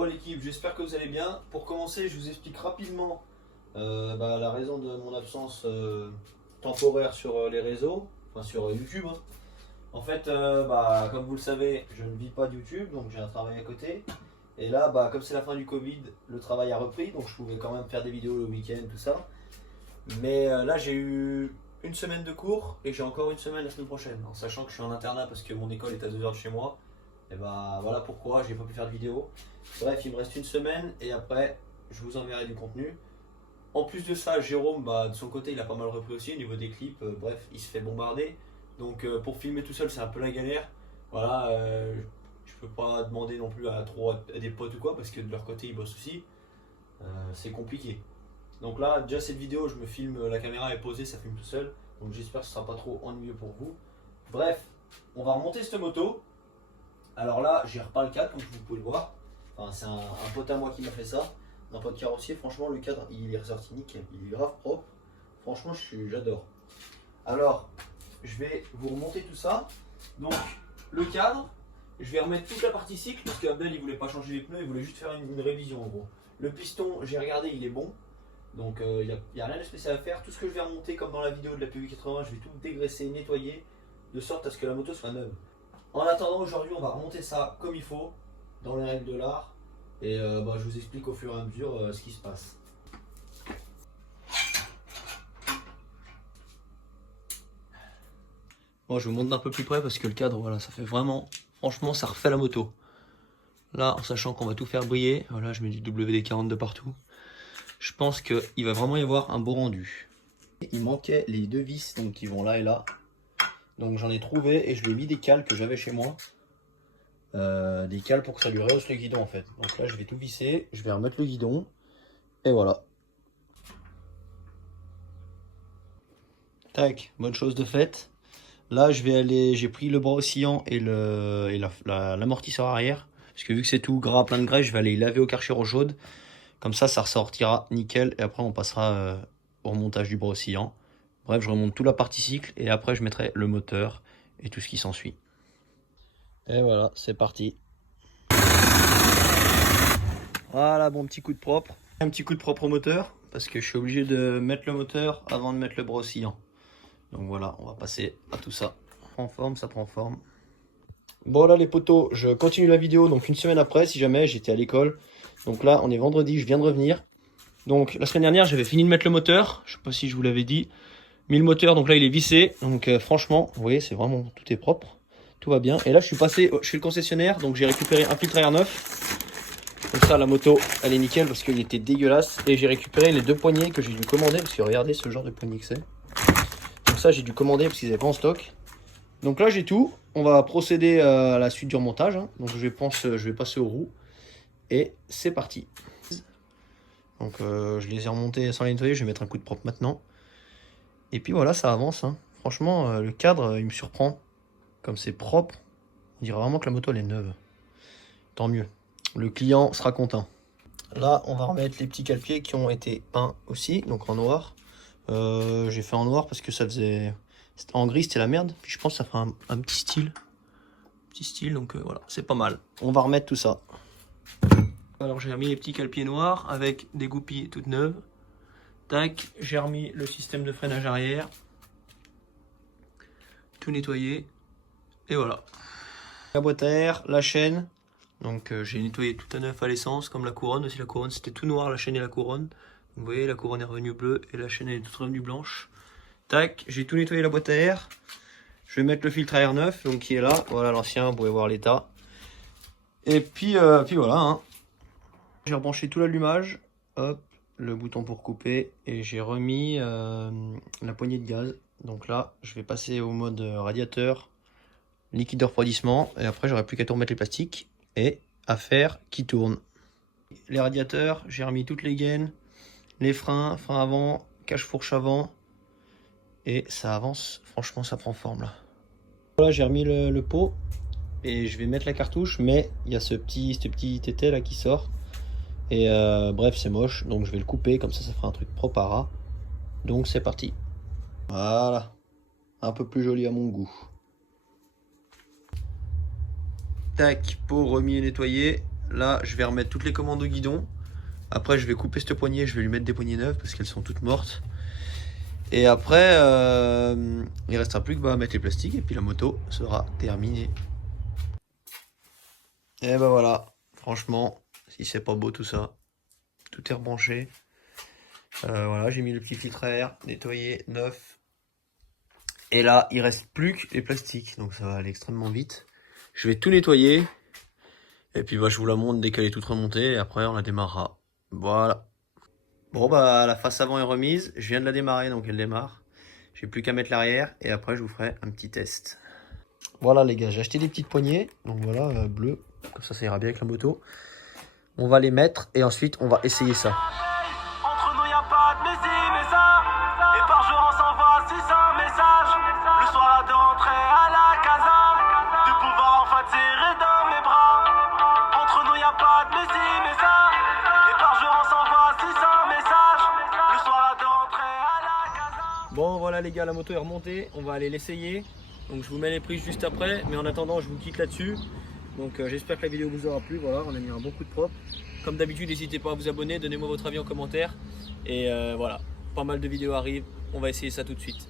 Bon l'équipe, j'espère que vous allez bien. Pour commencer, je vous explique rapidement la raison de mon absence temporaire sur les réseaux, enfin sur YouTube, hein. En fait, comme vous le savez, je ne vis pas de YouTube, donc j'ai un travail à côté. Et là, comme c'est la fin du Covid, le travail a repris, donc je pouvais quand même faire des vidéos le week-end, tout ça. Mais là, j'ai eu une semaine de cours et j'ai encore une semaine la semaine prochaine. En sachant que je suis en internat parce que mon école est à 2 heures de chez moi. Et voilà pourquoi j'ai pas pu faire de vidéo. Bref, il me reste une semaine et après, je vous enverrai du contenu. En plus de ça, Jérôme, de son côté, il a pas mal repris aussi au niveau des clips. Bref, il se fait bombarder. Donc pour filmer tout seul, c'est un peu la galère. Voilà, je peux pas demander non plus à des potes ou quoi parce que de leur côté, ils bossent aussi. C'est compliqué. Donc là, déjà cette vidéo, je me filme, la caméra est posée, ça filme tout seul. Donc j'espère que ce sera pas trop ennuyeux pour vous. Bref, on va remonter cette moto. Alors là, j'ai repeint le cadre comme vous pouvez le voir. Enfin, c'est un pote à moi qui m'a fait ça. Un pote carrossier, franchement le cadre il est ressorti nickel. Il est grave propre. Franchement, j'adore. Alors, je vais vous remonter tout ça. Donc, le cadre, je vais remettre toute la partie cycle parce qu'Abdel il voulait pas changer les pneus, il voulait juste faire une révision en gros. Le piston, j'ai regardé, il est bon. Donc il n'y a rien de spécial à faire. Tout ce que je vais remonter comme dans la vidéo de la PV80, je vais tout dégraisser, nettoyer, de sorte à ce que la moto soit neuve. En attendant, aujourd'hui on va remonter ça comme il faut, dans les règles de l'art. Et je vous explique au fur et à mesure ce qui se passe. Bon, je vous montre d'un peu plus près parce que le cadre, voilà, ça fait vraiment, franchement ça refait la moto. Là, en sachant qu'on va tout faire briller, voilà, je mets du WD-40 de partout. Je pense qu'il va vraiment y avoir un beau rendu. Il manquait les deux vis donc qui vont là et là. Donc j'en ai trouvé et je lui ai mis des cales que j'avais chez moi. Des cales pour que ça lui rehausse le guidon en fait. Donc là je vais tout visser, je vais remettre le guidon. Et voilà. Tac, bonne chose de faite. Là je vais aller, j'ai pris le bras oscillant et l'amortisseur arrière. Parce que vu que c'est tout gras, plein de graisse, je vais aller laver au Karcher eau chaude. Comme ça ressortira nickel et après on passera au remontage du bras oscillant. Bref, je remonte toute la partie cycle et après je mettrai le moteur et tout ce qui s'ensuit. Et voilà, c'est parti. Voilà, bon petit coup de propre. Un petit coup de propre au moteur parce que je suis obligé de mettre le moteur avant de mettre le bras oscillant. Donc voilà, on va passer à tout ça. Ça prend forme, ça prend forme. Bon là les potos, je continue la vidéo donc une semaine après si jamais j'étais à l'école. Donc là on est vendredi, je viens de revenir. Donc la semaine dernière j'avais fini de mettre le moteur, je sais pas si je vous l'avais dit. Mis le moteur, donc là il est vissé. Donc franchement, vous voyez c'est vraiment, tout est propre. Tout va bien. Et là je suis passé chez le concessionnaire, donc j'ai récupéré un filtre à air neuf. Comme ça la moto elle est nickel parce qu'il était dégueulasse. Et j'ai récupéré les deux poignées que j'ai dû commander parce que regardez ce genre de poignée que c'est. Donc ça j'ai dû commander parce qu'ils n'avaient pas en stock. Donc là j'ai tout. On va procéder à la suite du remontage, hein. Donc je vais passer aux roues. Et c'est parti. Donc je les ai remontés sans les nettoyer, je vais mettre un coup de propre maintenant. Et puis voilà, ça avance, hein. Franchement, le cadre, il me surprend. Comme c'est propre, on dirait vraiment que la moto elle est neuve. Tant mieux. Le client sera content. Là, on va remettre les petits cale-pieds qui ont été peints aussi, donc en noir. J'ai fait en noir parce que ça faisait... En gris, c'était la merde. Puis je pense que ça fera un petit style. Donc voilà, c'est pas mal. On va remettre tout ça. Alors j'ai remis les petits cale-pieds noirs avec des goupilles toutes neuves. Tac, j'ai remis le système de freinage arrière. Tout nettoyé. Et voilà. La boîte à air, la chaîne. Donc j'ai nettoyé tout à neuf à l'essence, comme la couronne aussi. La couronne c'était tout noir, la chaîne et la couronne. Vous voyez, la couronne est revenue bleue et la chaîne est toute revenue blanche. Tac, j'ai tout nettoyé la boîte à air. Je vais mettre le filtre à air neuf, donc qui est là. Voilà l'ancien, vous pouvez voir l'état. Et puis voilà, hein. J'ai rebranché tout l'allumage. Hop, le bouton pour couper. Et j'ai remis la poignée de gaz. Donc là, je vais passer au mode radiateur, liquide de refroidissement. Et après, j'aurai plus qu'à tout remettre les plastiques. Et affaire qui tourne. Les radiateurs, j'ai remis toutes les gaines, les freins avant, cache-fourche avant. Et ça avance, franchement ça prend forme là. Voilà, j'ai remis le pot et je vais mettre la cartouche, mais il y a ce petit tété là qui sort. Et bref, c'est moche, donc je vais le couper, comme ça fera un truc propre à ras. Donc c'est parti. Voilà, un peu plus joli à mon goût. Tac, pot remis et nettoyé. là je vais remettre toutes les commandes au guidon. Après je vais couper cette poignée, je vais lui mettre des poignées neuves parce qu'elles sont toutes mortes. Et après il restera plus que bah, mettre les plastiques et puis la moto sera terminée. Et bah voilà, franchement, si c'est pas beau tout ça, tout est rebranché. Voilà, j'ai mis le petit filtre à air, nettoyé, neuf. Et là, il reste plus que les plastiques, donc ça va aller extrêmement vite. Je vais tout nettoyer. Et puis bah, je vous la montre dès qu'elle est toute remontée, et après on la démarrera. Voilà. Bon bah la face avant est remise, je viens de la démarrer, donc elle démarre. J'ai plus qu'à mettre l'arrière, et après je vous ferai un petit test. Voilà les gars, j'ai acheté des petites poignées, donc voilà, bleu, comme ça ira bien avec la moto. On va les mettre, et ensuite on va essayer ça. Entre nous y a pas de messie, mais ça. Et par jour on s'envoie 600 messages. Le soir de rentrer à la casa, de pouvoir enfin tirer dans mes bras. Entre nous y a pas de messie, mais ça. Et par jour on s'envoie 600 messages. Le soir de rentrer à la casa. Bon voilà les gars, la moto est remontée, on va aller l'essayer. Donc je vous mets les prises juste après, mais en attendant je vous quitte là-dessus. Donc j'espère que la vidéo vous aura plu, voilà, on a mis un bon coup de propre. Comme d'habitude, n'hésitez pas à vous abonner, donnez-moi votre avis en commentaire. Et voilà, pas mal de vidéos arrivent, on va essayer ça tout de suite.